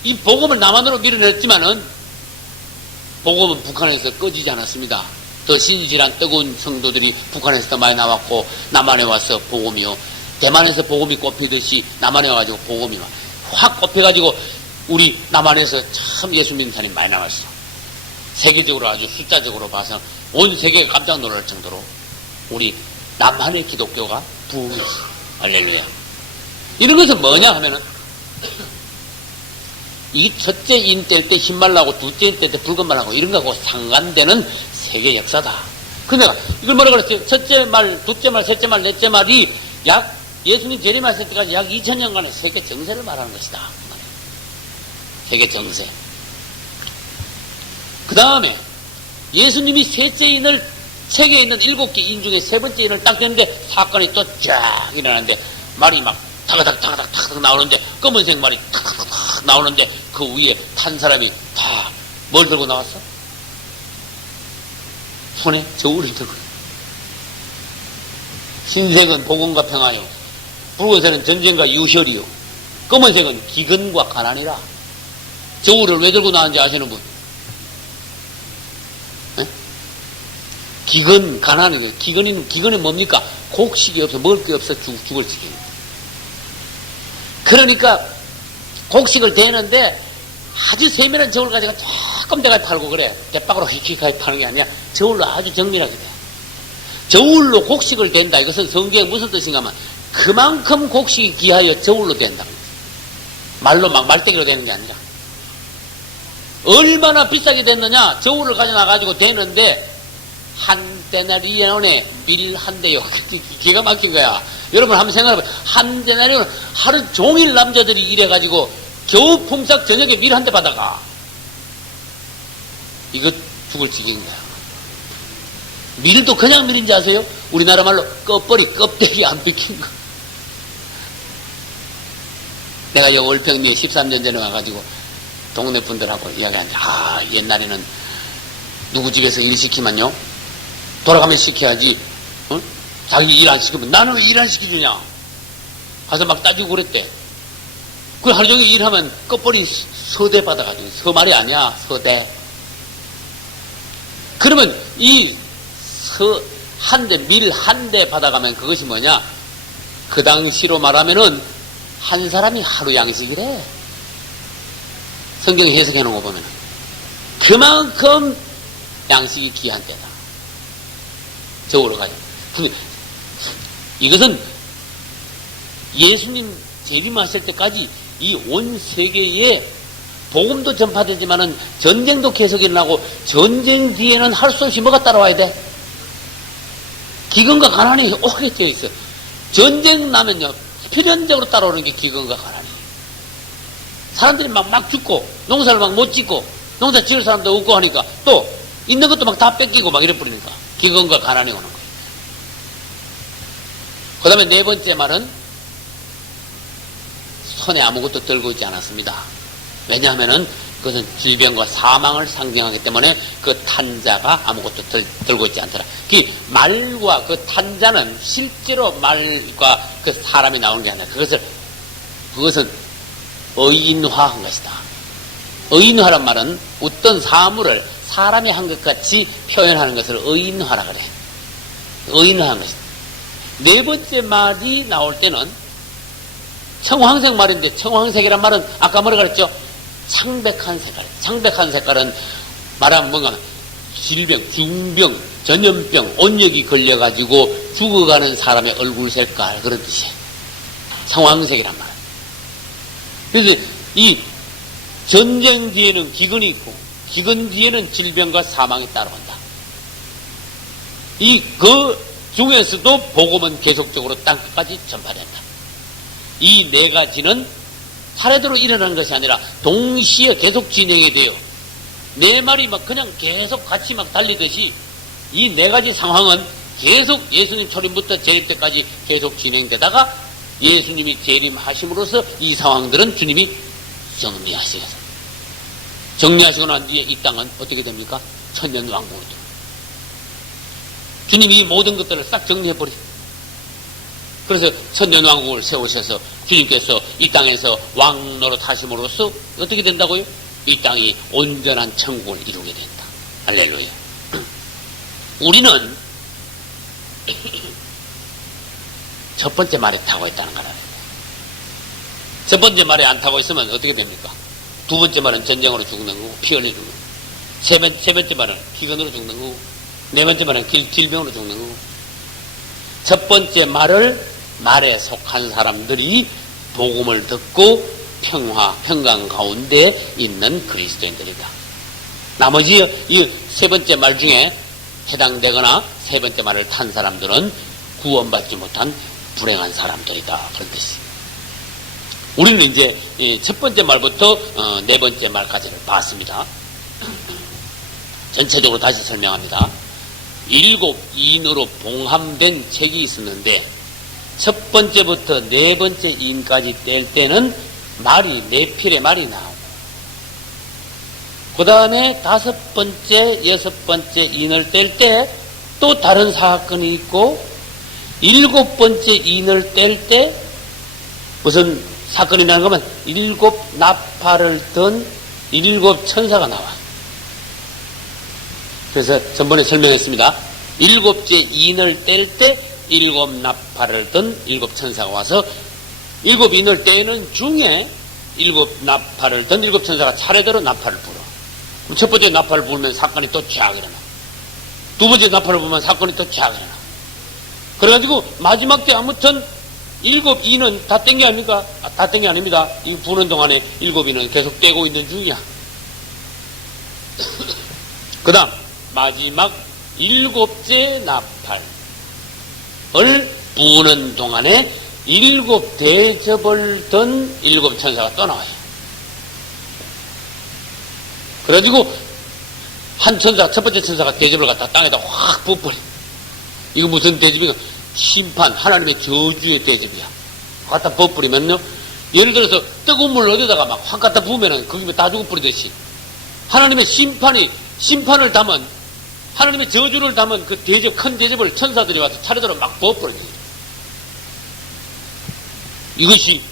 이 복음을 남한으로 밀어냈지만은 복음은 북한에서 꺼지지 않았습니다. 더 신실한 뜨거운 성도들이 북한에서 더 많이 나왔고, 남한에 와서 복음이요, 대만에서 복음이 꼽히듯이 남한에 와가지고 복음이 확 꼽혀가지고 우리 남한에서 참 예수 믿는 사람이 많이 나왔어. 세계적으로 아주 숫자적으로 봐서 온 세계가 깜짝 놀랄 정도로 우리 남한의 기독교가 부흥했어. 할렐루야. 이런 것은 뭐냐 하면은 이 첫째 인 뗄 때 흰말나고 둘째 인 뗄 때 붉은말하고 이런 거하고 상관되는 세계 역사다. 근데 이걸 뭐라 그랬어요? 첫째 말, 둘째 말, 셋째 말, 넷째 말이 약 예수님 재림하실 때까지 약 2000년간의 세계 정세를 말하는 것이다. 세계 정세. 그 다음에 예수님이 셋째 인을 세계에 있는 7개 인 중에 세 번째 인을 딱 떼는데 사건이 또 쫙 일어나는데 말이 막 타가닥 나오는데 검은색 말이 탁탁탁 나오는데 그 위에 탄 사람이 다 뭘 들고 나왔어? 손에 저울을 들고. 흰색은 복음과 평화요, 붉은색은 전쟁과 유혈이요, 검은색은 기근과 가난이라. 저울을 왜 들고 나왔는지 아시는 분? 네? 기근, 가난이. 기근이 뭡니까? 곡식이 없어, 먹을 게 없어 죽을 지경입니다. 그러니까 곡식을 대는데 아주 세밀한 저울 가지고 조금 대가 팔고 그래. 대박으로 휙휙하게 파는 게 아니야. 저울로 아주 정밀하게 돼. 저울로 곡식을 댄다. 이것은 성경에 무슨 뜻인가 하면 그만큼 곡식이 귀하여 저울로 된다. 말로 막 말대기로 되는 게 아니라. 얼마나 비싸게 됐느냐. 저울을 가져나가지고 되는데 한 데나리온에 밀 한 대요. 기가 막힌 거야. 여러분 한번 생각해봐요. 한 데나리온 하루 종일 남자들이 일해가지고 겨우 품삯 저녁에 밀 한 대 받아가. 이거 죽을 지경인 거야. 밀도 그냥 밀인지 아세요? 우리나라 말로 껍데기 안 벗긴 거. 내가 여 월평리에 13년 전에 와가지고 동네 분들하고 이야기하는데, 옛날에는 누구 집에서 일 시키면요, 돌아가면 시켜야지, 어? 자기 일 안 시키면 나는 왜 일 안 시켜주냐? 가서 막 따지고 그랬대. 그 하루 종일 일하면 껍벌이 서대 받아가지고, 서말이 아니야, 서대. 그러면 밀 한 대 받아가면 그것이 뭐냐? 그 당시로 말하면은 한 사람이 하루 양식이래. 성경 해석해 놓은 거 보면. 그만큼 양식이 귀한 때다. 저울로 가지고. 이것은 예수님 재림하실 때까지 이 온 세계에 복음도 전파되지만은 전쟁도 계속 일어나고, 전쟁 뒤에는 할 수 없이 뭐가 따라와야 돼? 기근과 가난이 오게 되어 있어. 전쟁 나면요, 필연적으로 따라오는 게 기근과 가난이에요. 사람들이 막 죽고, 농사를 막 못 짓고, 농사 지을 사람도 없고 하니까, 또, 있는 것도 막 다 뺏기고 막 이래 버리니까, 기근과 가난이 오는 거예요. 그 다음에 네 번째 말은, 손에 아무것도 들고 있지 않았습니다. 왜냐하면은, 그것은 질병과 사망을 상징하기 때문에 그 탄자가 아무것도 들고 있지 않더라. 그 말과 그 탄자는 실제로 말과 그 사람이 나오는 게 아니라 그것은 의인화한 것이다. 의인화란 말은 어떤 사물을 사람이 한 것 같이 표현하는 것을 의인화라 그래. 의인화한 것이다. 네 번째 말이 나올 때는 청황색 말인데, 청황색이란 말은 아까 뭐라 그랬죠? 창백한 색깔. 창백한 색깔은 말하면 뭔가 질병, 중병, 전염병, 온역이 걸려가지고 죽어가는 사람의 얼굴 색깔, 그런 뜻이에요. 청황색이란 말. 그래서 이 전쟁 뒤에는 기근이 있고, 기근 뒤에는 질병과 사망이 따라온다. 그 중에서도 복음은 계속적으로 땅끝까지 전파된다. 이 네 가지는 차례대로 일어나는 것이 아니라 동시에 계속 진행이 돼요. 네 말이 막 그냥 계속 같이 막 달리듯이 이 네 가지 상황은 계속 예수님 초림부터 재림 때까지 계속 진행되다가 예수님이 재림하심으로써 이 상황들은 주님이 정리하시겠습니다. 정리하시고 난 뒤에 이 땅은 어떻게 됩니까? 천년왕국으로 됩니다. 주님이 이 모든 것들을 싹 정리해버리죠. 그래서 천년왕국을 세우셔서 주님께서 이 땅에서 왕 노릇하심으로써 어떻게 된다고요? 이 땅이 온전한 천국을 이루게 된다. 할렐루야. 우리는 첫 번째 말에 타고 있다는 거라. 첫 번째 말에 안 타고 있으면 어떻게 됩니까? 두 번째 말은 전쟁으로 죽는 거고, 피 흘리는 거고, 세 번째 말은 기근으로 죽는 거고, 네 번째 말은 질병으로 죽는 거고. 첫 번째 말에 속한 사람들이 복음을 듣고 평강 가운데 있는 그리스도인들이다. 나머지 이 세 번째 말 중에 해당되거나 세 번째 말을 탄 사람들은 구원받지 못한 불행한 사람들이다. 그런 뜻이에요. 우리는 이제 첫 번째 말부터 네 번째 말까지를 봤습니다. 전체적으로 다시 설명합니다. 일곱 인으로 봉함된 책이 있었는데 첫 번째부터 네 번째 인까지 뗄 때는 말이 네 필의 말이 나오고 그 다음에 다섯 번째, 여섯 번째 인을 뗄 때 또 다른 사건이 있고 일곱 번째 인을 뗄 때 무슨 사건이 나는 거면 일곱 나팔을 든 일곱 천사가 나와. 그래서 전번에 설명했습니다. 일곱째 인을 뗄 때 일곱 나팔을 든 일곱 천사가 와서 일곱 인을 떼는 중에 일곱 나팔을 든 일곱 천사가 차례대로 나팔을 불어. 그럼 첫 번째 나팔을 불면 사건이 또 쫙 일어나. 두 번째 나팔을 불면 사건이 또 쫙 일어나. 그래가지고 마지막 때 아무튼 일곱 인은 다 뗀 게 아닙니까? 다 뗀 게 아닙니다. 이 부는 동안에 일곱 인은 계속 떼고 있는 중이야. 그 다음 마지막 일곱째 나팔을 부는 동안에 일곱 대접을 든 일곱 천사가 또 나와요. 그래가지고 한 천사, 첫 번째 천사가 대접을 갖다 땅에다 확 부어버려. 이거 무슨 대접이야? 심판, 하나님의 저주의 대접이야. 갖다 부어버리면요, 예를 들어서 뜨거운 물 어디다가 막 확 갖다 부으면은 거기 다 죽어버리듯이 하나님의 심판을 담은, 하나님의 저주를 담은 그 대접, 큰 대접을 천사들이 와서 차례대로 막 부어버려요. 이것이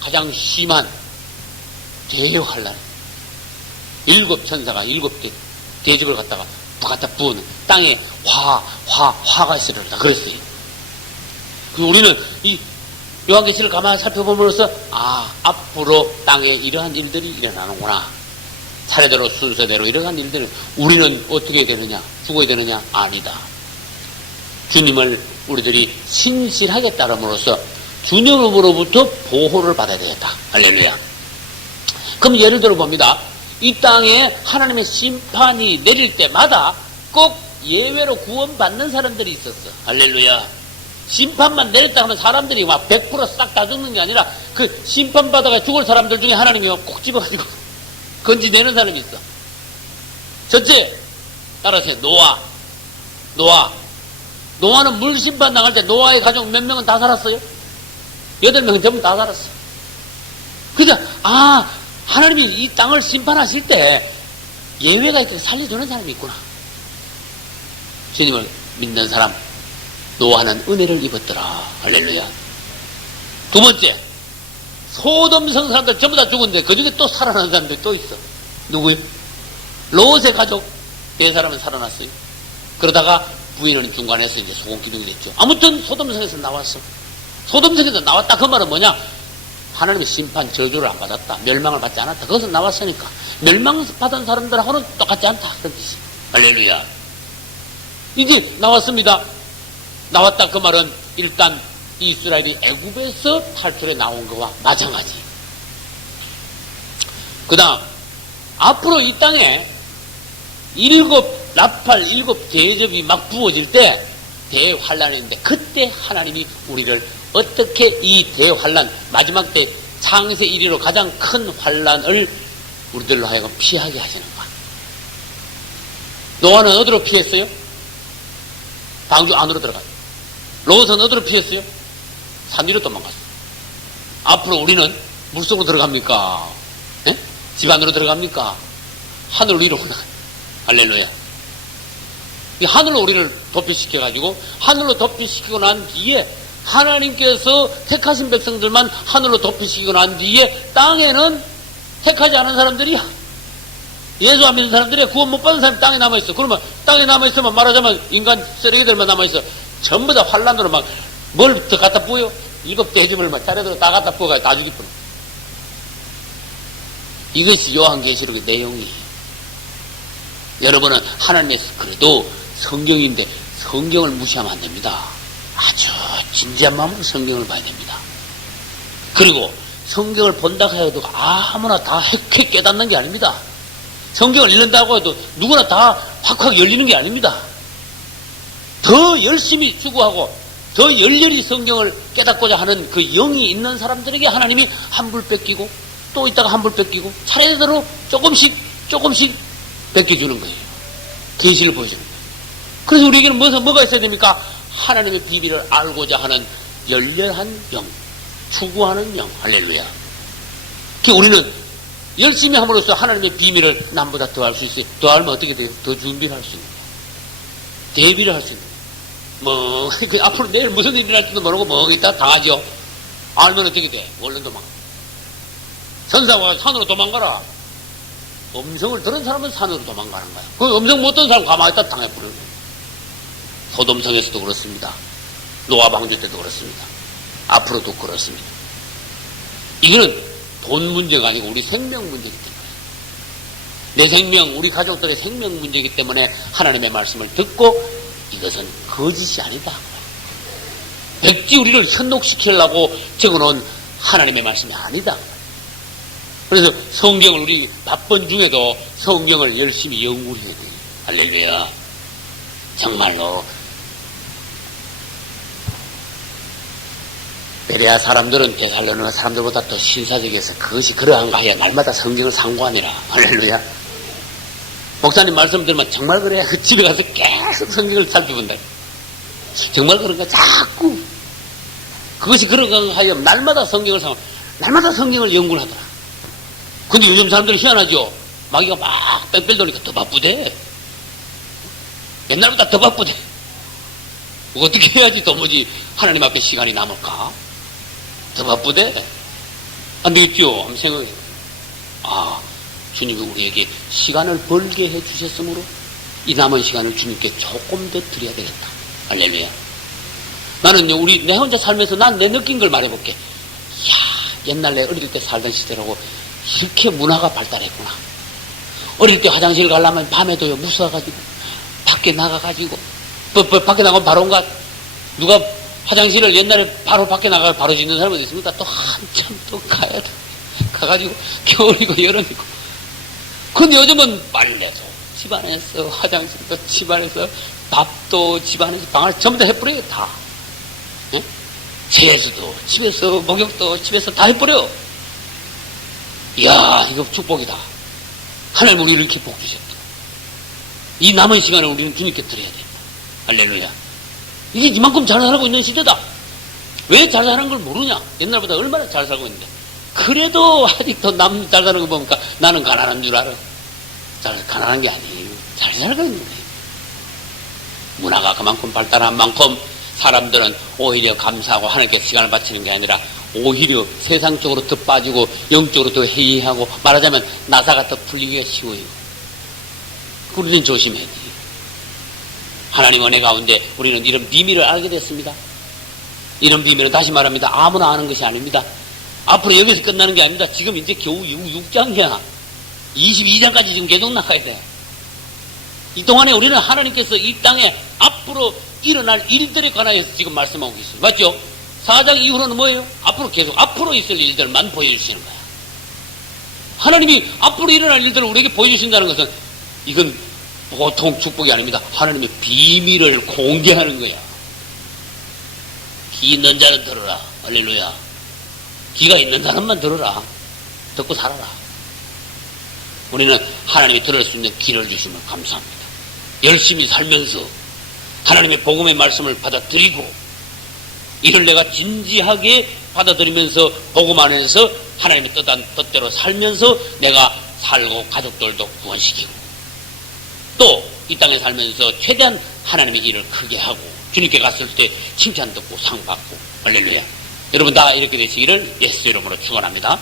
가장 심한 대환란. 일곱 천사가 일곱 개 대접을 갖다가 갖다 부어는 땅에 화가 있으리라 그랬어요. 우리는 이 요한계시를 가만히 살펴보면서 앞으로 땅에 이러한 일들이 일어나는구나. 차례대로 순서대로 이러한 일들은 우리는 어떻게 되느냐? 죽어야 되느냐? 아니다. 주님을 우리들이 신실하게 따름으로써 주님으로부터 보호를 받아야 되겠다. 할렐루야. 그럼 예를 들어 봅니다. 이 땅에 하나님의 심판이 내릴 때마다 꼭 예외로 구원받는 사람들이 있었어. 할렐루야. 심판만 내렸다 하면 사람들이 막 100% 싹 다 죽는 게 아니라 그 심판받아가 죽을 사람들 중에 하나님이 꼭 집어가지고 건지내는 사람이 있어. 첫째, 따라서 노아는 물 심판 나갈 때 노아의 가족 몇 명은 다 살았어요? 8명은 전부 다 살았어. 그죠? 하나님이 이 땅을 심판하실 때 예외가 있게 살려주는 사람이 있구나. 주님을 믿는 사람, 노아는 은혜를 입었더라. 할렐루야. 두 번째, 소돔 성 사람들 전부 다 죽었는데 그 중에 또 살아난 사람들이 또 있어. 누구요? 롯의 가족 4사람은 살아났어요. 그러다가 부인은 중간에서 이제 소금기둥이 됐죠. 아무튼 소돔성에서 나왔어. 소돔성에서 나왔다 그 말은 뭐냐? 하나님의 심판 저주를 안 받았다. 멸망을 받지 않았다. 그것은 나왔으니까 멸망받은 사람들하고는 똑같지 않다. 그런 뜻이. 할렐루야. 이제 나왔습니다. 나왔다 그 말은 일단 이스라엘이 애굽에서 탈출해 나온 것과 마찬가지. 그 다음 앞으로 이 땅에 나팔 일곱 대접이 막 부어질 때 대환란이 있는데 그때 하나님이 우리를 어떻게 이 대환란, 마지막 때 창세 이리로 가장 큰 환란을 우리들로 하여금 피하게 하시는가? 노아는 어디로 피했어요? 방주 안으로 들어갔어요. 롯은 어디로 피했어요? 산 위로 도망갔어요. 앞으로 우리는 물속으로 들어갑니까? 네? 집 안으로 들어갑니까? 하늘 위로 올라가요. 할렐루야. 이 하늘로 우리를 도피시켜가지고 하늘로 도피시키고 난 뒤에 하나님께서 택하신 백성들만 하늘로 도피시키고 난 뒤에 땅에는 택하지 않은 사람들이야. 예수 안 믿는 사람들이 구원 못 받은 사람이 땅에 남아있어. 그러면 땅에 남아있으면 말하자면 인간 쓰레기들만 남아있어. 전부 다 환란으로 막 뭘 더 갖다 부어요? 일곱 대접을 막 차례대로 다 갖다 부어가 다 죽일 뿐. 이것이 요한계시록의 내용이에요. 여러분은 하나님의 그래도 성경인데 성경을 무시하면 안 됩니다. 아주 진지한 마음으로 성경을 봐야 됩니다. 그리고 성경을 본다고 해도 아무나 다 핵 깨닫는 게 아닙니다. 성경을 읽는다고 해도 누구나 다 확확 열리는 게 아닙니다. 더 열심히 추구하고 더 열렬히 성경을 깨닫고자 하는 그 영이 있는 사람들에게 하나님이 한 불 뺏기고 또 있다가 한 불 뺏기고 차례대로 조금씩 뺏겨주는 거예요. 계시를 보여주는 거예요. 그래서 우리는 이 성경을 그래서 우리에게는 뭐가 있어야 됩니까? 하나님의 비밀을 알고자 하는 열렬한 영, 추구하는 영. 할렐루야. 우리는 열심히 함으로써 하나님의 비밀을 남보다 더 할 수 있어요. 더 알면 어떻게 돼요? 더 준비를 할 수 있는 거예요. 대비를 할 수 있는 거예요. 앞으로 내일 무슨 일이 날지도 모르고 있다 당하죠. 알면 어떻게 돼? 얼른 도망가. 천사와 산으로 도망가라. 음성을 들은 사람은 산으로 도망가는 거야. 그 음성 못 듣는 사람 가만히 있다 당해버리는 거예요. 소돔성에서도 그렇습니다. 노아 방주 때도 그렇습니다. 앞으로도 그렇습니다. 이거는 돈 문제가 아니고 우리 생명 문제이기 때문에, 내 생명, 우리 가족들의 생명 문제이기 때문에 하나님의 말씀을 듣고 이것은 거짓이 아니다. 백지 우리를 현혹시키려고 적어놓은 하나님의 말씀이 아니다. 그래서 성경을 우리 바쁜 중에도 성경을 열심히 연구해야 돼요. 할렐루야. 정말로 베레아 사람들은 데살로니가 사람들보다 더 신사적이어서 그것이 그러한가 하여 날마다 성경을 상고하니라. 할렐루야. 목사님 말씀 들으면 정말 그래. 집에 가서 계속 성경을 살펴본다. 정말 그런가? 자꾸 그것이 그런가 하여 날마다 성경을 날마다 성경을 연구를 하더라. 근데 요즘 사람들은 희한하죠. 마귀가 막 뺑뺑 도니까 더 바쁘대. 옛날보다 더 바쁘대. 어떻게 해야지 도무지 하나님 앞에 시간이 남을까? 더 바쁘대. 안 되겠죠? 한번 생각해. 주님이 우리에게 시간을 벌게 해 주셨으므로 이 남은 시간을 주님께 조금 더 드려야 되겠다. 할렐루야. 나는요, 내 혼자 살면서 난 내 느낀 걸 말해볼게. 이야, 옛날 내 어릴 때 살던 시절하고 이렇게 문화가 발달했구나. 어릴 때 화장실 가려면 밤에도요, 무서워가지고, 밖에 나가가지고, 밖에 나가면 바로 온가, 누가 화장실을 옛날에 바로 밖에 나가 바로 짓는 사람이 있습니다. 또 한참 또 가야 돼. 가가지고, 겨울이고 여름이고. 근데 요즘은 빨래도 집안에서, 화장실도 집안에서, 밥도 집안에서, 방을 전부 다 해버려요, 다. 응? 세수도 집에서, 목욕도 집에서 다 해버려. 이야, 이거 축복이다. 하나님 우리를 이렇게 복 주셨다. 이 남은 시간을 우리는 주님께 드려야 돼. 할렐루야. 이게 이만큼 잘 살고 있는 시대다. 왜 잘 사는 걸 모르냐? 옛날보다 얼마나 잘 살고 있는데. 그래도 아직도 남 잘 사는 거 보니까 나는 가난한 줄 알아. 가난한 게 아니에요. 잘 살고 있는 거예요. 문화가 그만큼 발달한 만큼 사람들은 오히려 감사하고 하나님께 시간을 바치는 게 아니라 오히려 세상적으로 더 빠지고 영적으로 더 해이하고, 말하자면 나사가 더 풀리기가 쉬워요. 우리는 조심해야 돼요. 하나님 은혜 가운데 우리는 이런 비밀을 알게 됐습니다. 이런 비밀은 다시 말합니다. 아무나 아는 것이 아닙니다. 앞으로 여기서 끝나는 게 아닙니다. 지금 이제 겨우 6장이야. 22장까지 지금 계속 나가야 돼. 이 동안에 우리는 하나님께서 이 땅에 앞으로 일어날 일들에 관하여서 지금 말씀하고 있어요. 맞죠? 4장 이후로는 뭐예요? 앞으로 계속 앞으로 있을 일들만 보여주시는 거야. 하나님이 앞으로 일어날 일들을 우리에게 보여주신다는 것은 이건 보통 축복이 아닙니다. 하나님의 비밀을 공개하는 거야. 귀 있는 자는 들어라. 할렐루야. 귀가 있는 사람만 들어라. 듣고 살아라. 우리는 하나님이 들을 수 있는 귀를 주시면 감사합니다. 열심히 살면서 하나님의 복음의 말씀을 받아들이고, 이를 내가 진지하게 받아들이면서 복음 안에서 하나님의 뜻대로 살면서 내가 살고 가족들도 구원시키고, 또 이 땅에 살면서 최대한 하나님의 일을 크게 하고 주님께 갔을 때 칭찬 듣고 상 받고. 할렐루야. 여러분 다 이렇게 되시기를 예수 이름으로 축원합니다.